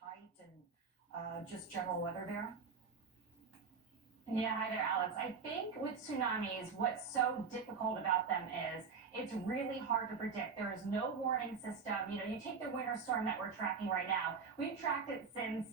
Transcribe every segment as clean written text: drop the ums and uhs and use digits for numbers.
height and just general weather there? Yeah, hi there, Alex. I think with tsunamis, what's so difficult about them is it's really hard to predict. There is no warning system. You take the winter storm that we're tracking right now. We've tracked it since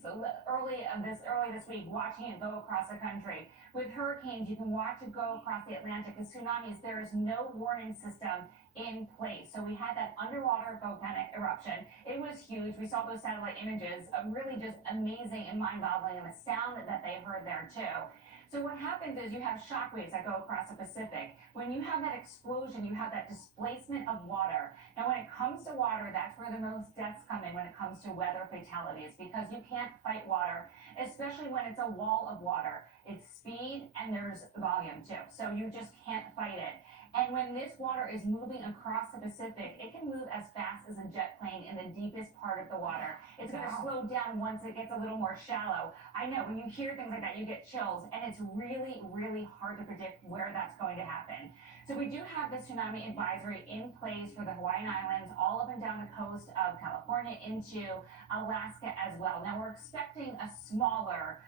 early this week, watching it go across the country. With hurricanes, you can watch it go across the Atlantic. With tsunamis, there is no warning system in place. So we had that underwater volcanic eruption. It was huge. We saw those satellite images, really just amazing and mind-boggling, and the sound that they heard there too. So what happens is you have shock waves that go across the Pacific. When you have that explosion, you have that displacement of water. Now, when it comes to water, that's where the most deaths come in when it comes to weather fatalities, because you can't fight water, especially when it's a wall of water. It's speed and there's volume too. So you just can't fight it. And when this water is moving across the Pacific, it can move as fast as a jet plane in the deepest part of the water. It's going to slow down once it gets a little more shallow. I know when you hear things like that, you get chills, and it's really, really hard to predict where that's going to happen. So we do have the tsunami advisory in place for the Hawaiian Islands, all up and down the coast of California into Alaska as well. Now we're expecting a smaller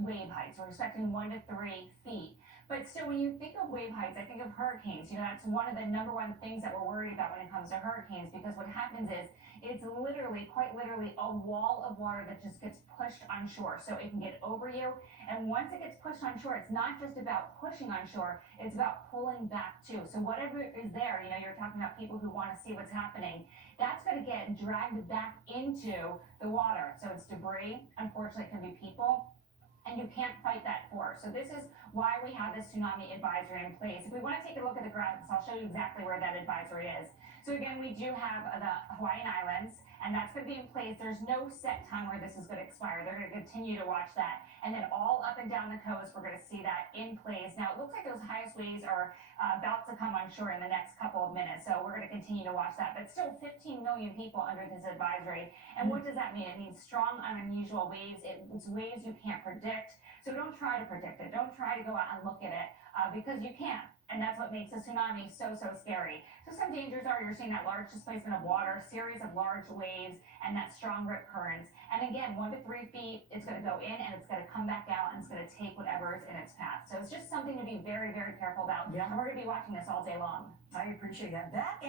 wave heights. We're expecting 1 to 3 feet. But still, when you think of wave heights, I think of hurricanes. That's one of the #1 things that we're worried about when it comes to hurricanes, because what happens is it's literally, quite literally, a wall of water that just gets pushed on shore. So it can get over you, and once it gets pushed on shore, it's not just about pushing on shore, it's about pulling back too. So whatever is there, you're talking about people who want to see what's happening, that's going to get dragged back into the water. So it's debris, unfortunately it can be people, and you can't fight that force. So this is why we have this tsunami advisory in place. If we want to take a look at the graphics, I'll show you exactly where that advisory is. So again, we do have the Hawaiian Islands, and that's going to be in place. There's no set time where this is going to expire. They're going to continue to watch that. And then all up and down the coast, we're going to see that in place. Now, it looks like those highest waves are about to come on shore in the next couple of minutes. So we're going to continue to watch that. But still 15 million people under this advisory. And what does that mean? It means strong and unusual waves. It's waves you can't predict. So don't try to predict it. Don't try to go out and look at it because you can't. And that's what makes a tsunami so, so scary. So some dangers are you're seeing that large displacement of water, series of large waves, and that strong rip currents. And again, 1 to 3 feet, it's going to go in and it's going to come back out, and it's going to take whatever is in its path. So it's just something to be very, very careful about. Yeah. And we're going to be watching this all day long. I appreciate that.